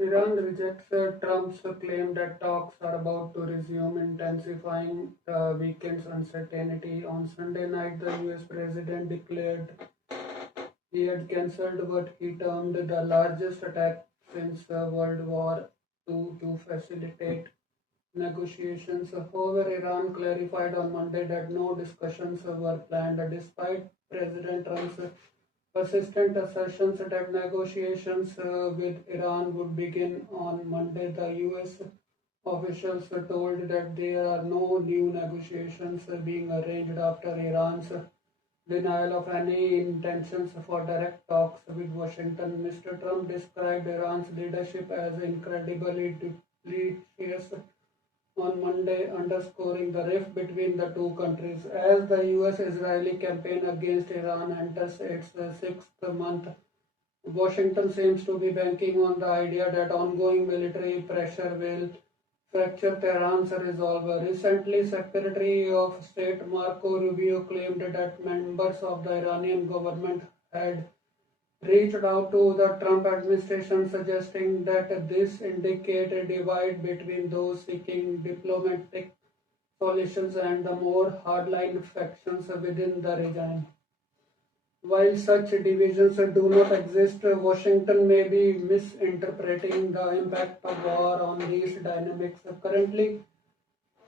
Iran rejects Trump's claim that talks are about to resume, intensifying the weekend's uncertainty. On Sunday night, the US president declared he had cancelled what he termed the largest attack since World War II to facilitate negotiations. However, Iran clarified on Monday that no discussions were planned, despite President Trump's persistent assertions that negotiations with Iran would begin on Monday. The US officials told that there are no new negotiations being arranged after Iran's denial of any intentions for direct talks with Washington. Mr. Trump described Iran's leadership as incredibly duplicitous on Monday, underscoring the rift between the two countries. As the US-Israeli campaign against Iran enters its sixth month, Washington seems to be banking on the idea that ongoing military pressure will fracture Tehran's resolve. Recently, Secretary of State Marco Rubio claimed that members of the Iranian government had reached out to the Trump administration, suggesting that this indicated a divide between those seeking diplomatic solutions and the more hardline factions within the regime. While such divisions do not exist, Washington may be misinterpreting the impact of war on these dynamics. Currently,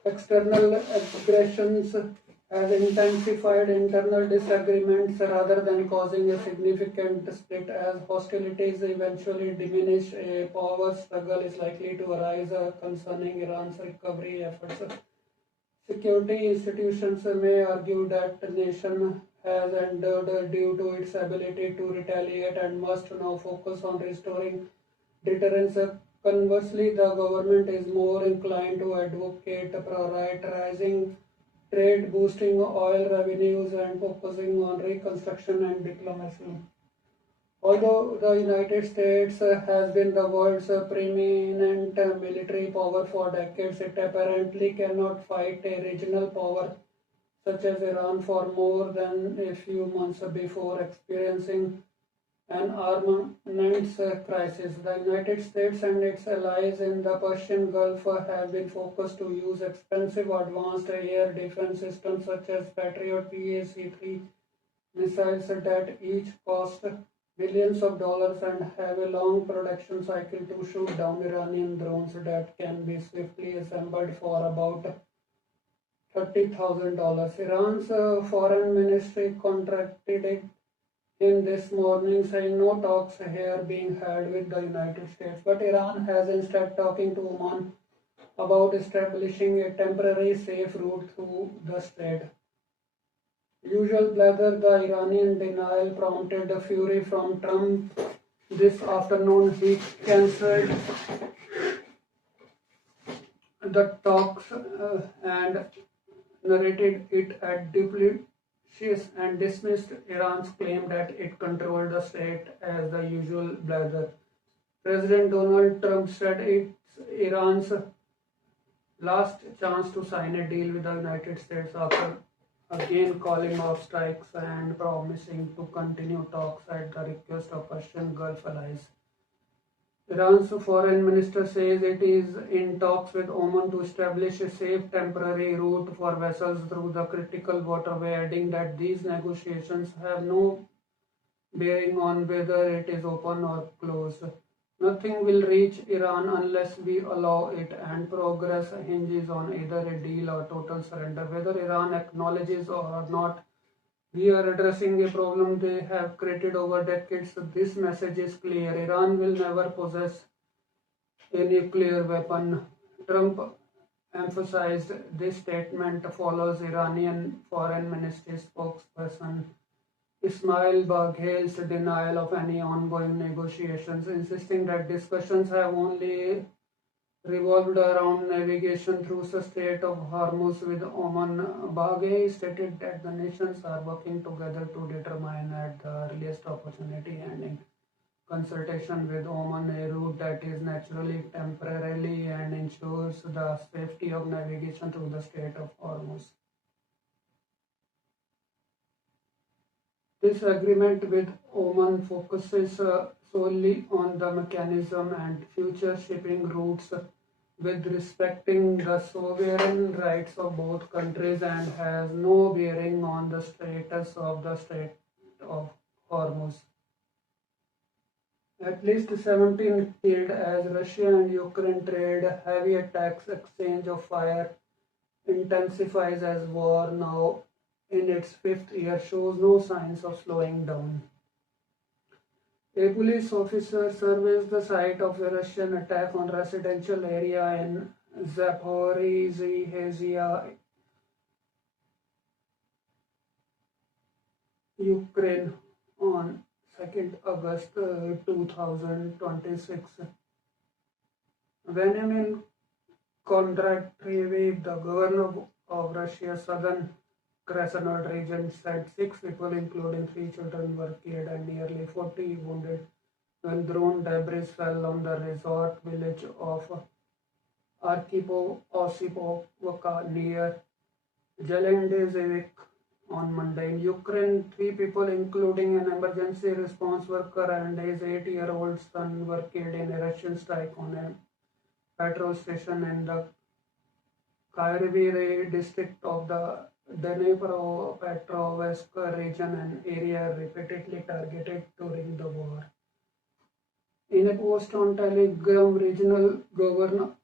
external aggressions has intensified internal disagreements rather than causing a significant split. As hostilities eventually diminish, a power struggle is likely to arise concerning Iran's recovery efforts. Security institutions may argue that the nation has endured due to its ability to retaliate and must now focus on restoring deterrence. Conversely, the government is more inclined to advocate prioritizing trade, boosting oil revenues, and focusing on reconstruction and diplomacy. Although the United States has been the world's preeminent military power for decades, it apparently cannot fight a regional power such as Iran for more than a few months before experiencing an armaments crisis. The United States and its allies in the Persian Gulf have been focused to use expensive advanced air defense systems such as Patriot PAC-3 missiles that each cost billions of dollars and have a long production cycle to shoot down Iranian drones that can be swiftly assembled for about $30,000. Iran's foreign ministry contradicted him this morning, saying no talks here being had with the United States, but Iran has instead talking to Oman about establishing a temporary safe route through the strait. Usual blather, the Iranian denial prompted fury from Trump this afternoon. He cancelled the talks and narrated it as duplicitous and dismissed Iran's claim that it controlled the state as the usual blather. President Donald Trump said it's Iran's last chance to sign a deal with the United States after again calling off strikes and promising to continue talks at the request of Persian Gulf allies. Iran's foreign minister says it is in talks with Oman to establish a safe temporary route for vessels through the critical waterway, adding that these negotiations have no bearing on whether it is open or closed. Nothing will reach Iran unless we allow it, and progress hinges on either a deal or total surrender. Whether Iran acknowledges or not, we are addressing a problem they have created over decades. This message is clear. Iran will never possess a nuclear weapon. Trump emphasized this statement follows Iranian Foreign Ministry spokesperson Esmail Baghaei's denial of any ongoing negotiations, insisting that discussions have only revolved around navigation through the Strait of Hormuz with Oman. Baghaei stated that the nations are working together to determine at the earliest opportunity and in consultation with Oman a route that is naturally temporarily and ensures the safety of navigation through the Strait of Hormuz. This agreement with Oman focuses solely on the mechanism and future shipping routes with respecting the sovereign rights of both countries and has no bearing on the status of the Strait of Hormuz. At least 17 killed as Russia and Ukraine trade heavy attacks exchange of fire intensifies as war now in its fifth year shows no signs of slowing down. A police officer surveys the site of a Russian attack on residential area in Zaporizhzhia, Ukraine on 2nd August 2026. Veniamin Kondratievich, the governor of Russia's southern Krasnodar region, said 6 people, including 3 children, were killed and nearly 40 wounded when drone debris fell on the resort village of Osipovka near Zelendzevik on Monday. In Ukraine, 3 people, including an emergency response worker and his 8-year-old son, were killed in a Russian strike on a petrol station in the Kharkiv district of the Dnipropetrovsk region, an area repeatedly targeted during the war. In a post on Telegram, regional governor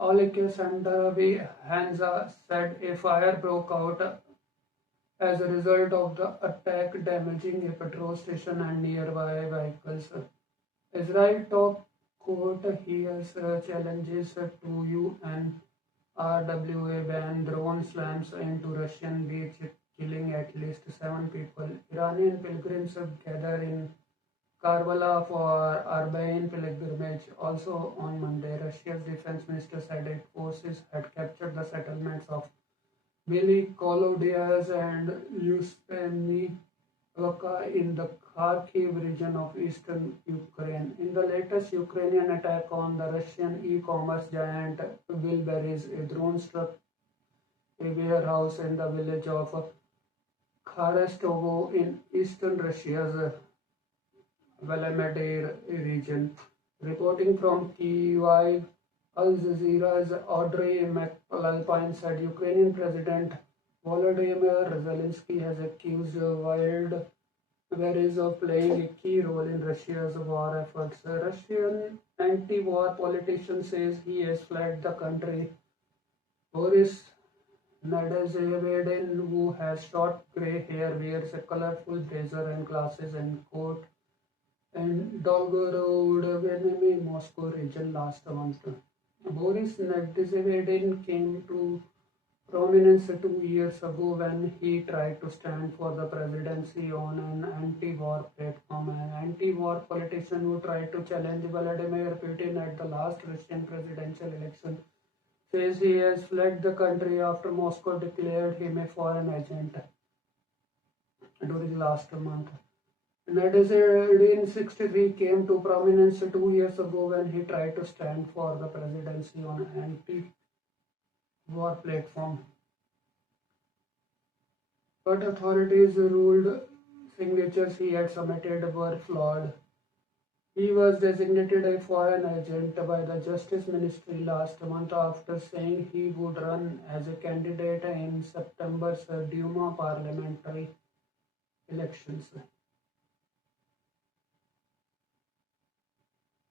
Alexandrovich Hanza said a fire broke out as a result of the attack, damaging a petrol station and nearby vehicles. Israel top court hears challenges to UNRWA ban drone slams into Russian beach, killing at least 7 people. Iranian pilgrims gather in Karbala for Arbaeen pilgrimage. Also on Monday, Russia's defense minister said its forces had captured the settlements of Vili Kolodias and Ustenivka in the Kharkiv region of eastern Ukraine. In the latest Ukrainian attack on the Russian e-commerce giant Wildberries, a drone struck a warehouse in the village of Kharestovo in eastern Russia's Vladimir region. Reporting from Kyiv, Al Jazeera's Audrey McAlpine said Ukrainian President Volodymyr Zelensky has accused Wildberries of playing a key role in Russia's war efforts. A Russian anti-war politician says he has fled the country. Boris Nadezhevin, who has short grey hair, wears a colorful blazer and glasses and coat in Dolgorod, Moscow region last month. Boris Nadezhevin came to prominence 2 years ago when he tried to stand for the presidency on an anti-war platform. An anti-war politician who tried to challenge Vladimir Putin at the last Russian presidential election says he has fled the country after Moscow declared him a foreign agent during last month. Nadezhdin, 63, came to prominence 2 years ago when he tried to stand for the presidency on an anti-war platform. But authorities ruled signatures he had submitted were flawed. He was designated a foreign agent by the Justice Ministry last month after saying he would run as a candidate in September's Duma parliamentary elections.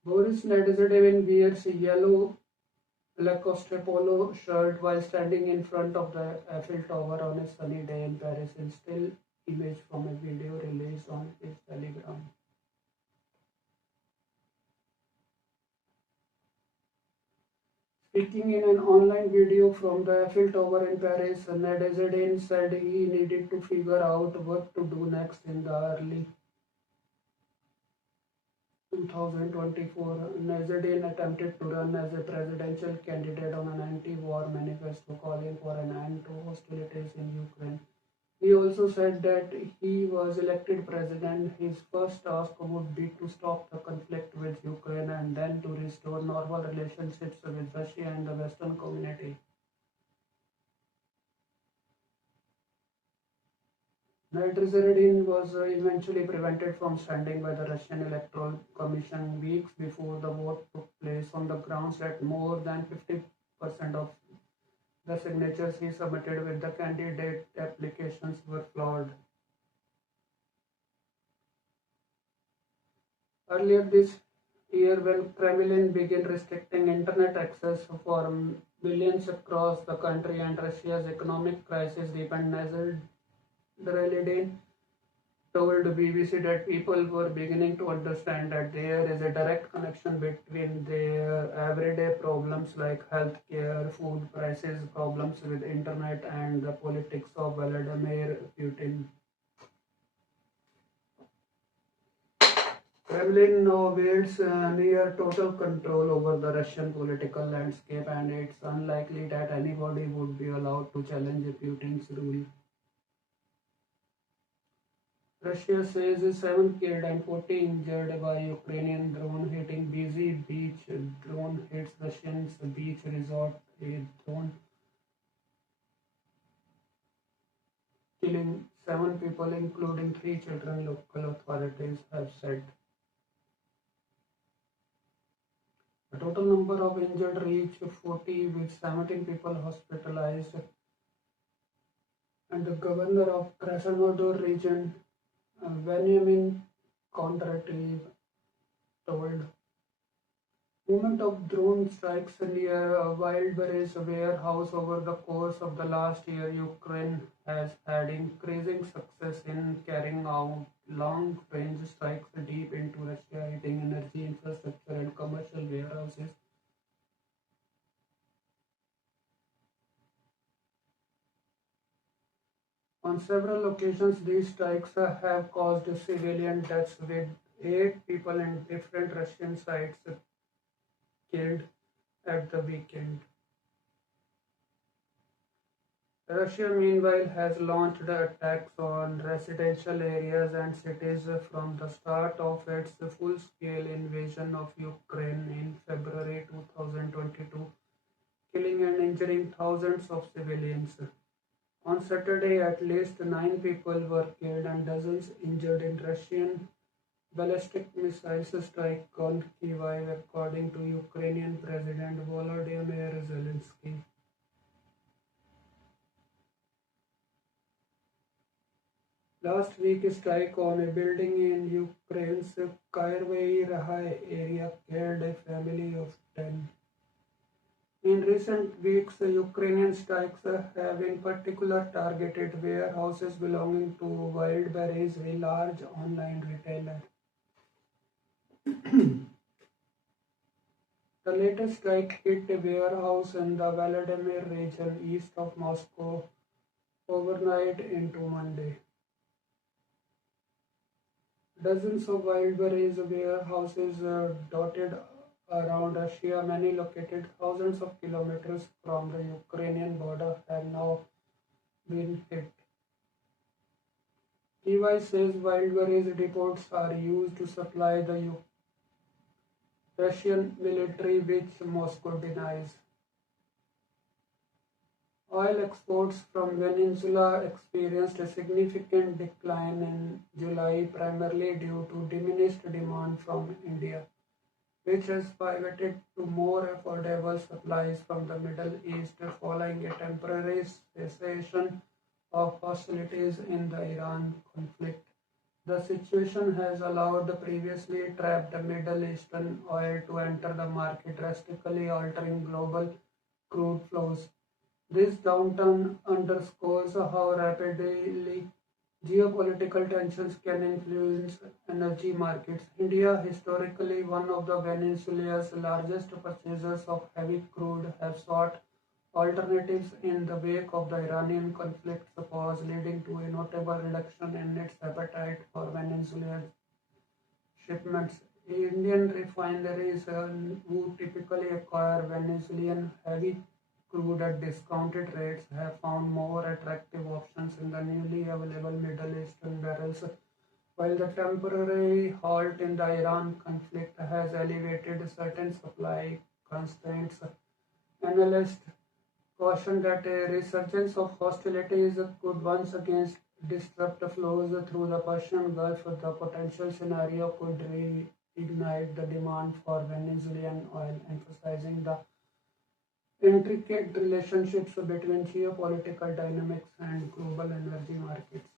Boris Nadezhdin wears a yellow Lacoste polo shirt while standing in front of the Eiffel Tower on a sunny day in Paris in still image from a video released on his Telegram. Speaking in an online video from the Eiffel Tower in Paris, Nadezhdin said he needed to figure out what to do next in the early 2024. Nadezhdin attempted to run as a presidential candidate on an anti-war manifesto calling for an end to hostilities in Ukraine. He also said that he was elected president, his first task would be to stop the conflict with Ukraine and then to restore normal relationships with Russia and the Western community. Nitroglycerin was eventually prevented from standing by the Russian Electoral Commission weeks before the vote took place on the grounds that more than 50% of the signatures he submitted with the candidate applications were flawed. Earlier this year, when Kremlin began restricting internet access for millions across the country and Russia's economic crisis deepened, Nazarudin told BBC that people were beginning to understand that there is a direct connection between their everyday problems like healthcare, food prices, problems with internet, and the politics of Vladimir Putin. Kremlin now wields near total control over the Russian political landscape, and it's unlikely that anybody would be allowed to challenge Putin's rule. Russia says 7 killed and 40 injured by Ukrainian drone hitting busy beach. Drone hits Russian's beach resort. A drone killing 7 people, including 3 children, local authorities have said. The total number of injured reached 40, with 17 people hospitalized, and the governor of Krasnodar region, Benjamin Kondrativ, told movement of drone strikes near a Wildberries warehouse over the course of the last year. Ukraine has had increasing success in carrying out long-range strikes deep into Russia, hitting energy infrastructure and commercial warehouses. On several occasions, these strikes have caused civilian deaths, with 8 people in different Russian sites killed at the weekend. Russia, meanwhile, has launched attacks on residential areas and cities from the start of its full-scale invasion of Ukraine in February 2022, killing and injuring thousands of civilians. On Saturday, at least 9 people were killed and dozens injured in Russian ballistic missiles strike on Kyiv, according to Ukrainian President Volodymyr Zelensky. Last week, a strike on a building in Ukraine's Iran-U.S. area killed a family of 10. In recent weeks, Ukrainian strikes have in particular targeted warehouses belonging to Wildberries, a large online retailer. The latest strike hit a warehouse in the Vladimir region east of Moscow overnight into Monday. Dozens of Wildberries warehouses dotted around Russia, many located thousands of kilometers from the Ukrainian border, have now been hit. Kyiv says Wildberries depots are used to supply the Russian military, which Moscow denies. Oil exports from Venezuela experienced a significant decline in July, primarily due to diminished demand from India, which has pivoted to more affordable supplies from the Middle East following a temporary cessation of hostilities in the Iran conflict. The situation has allowed the previously trapped Middle Eastern oil to enter the market, drastically altering global crude flows. This downturn underscores how rapidly geopolitical tensions can influence energy markets. India, historically one of the Venezuela's largest purchasers of heavy crude, have sought alternatives in the wake of the Iranian conflict's pause, leading to a notable reduction in its appetite for Venezuelan shipments. Indian refineries who typically acquire Venezuelan heavy crude at discounted rates have found more attractive options in the newly available Middle Eastern barrels, while the temporary halt in the Iran conflict has alleviated certain supply constraints. Analysts caution that a resurgence of hostilities could once again disrupt flows through the Persian Gulf. The potential scenario could reignite the demand for Venezuelan oil, emphasizing the intricate relationships between geopolitical dynamics and global energy markets.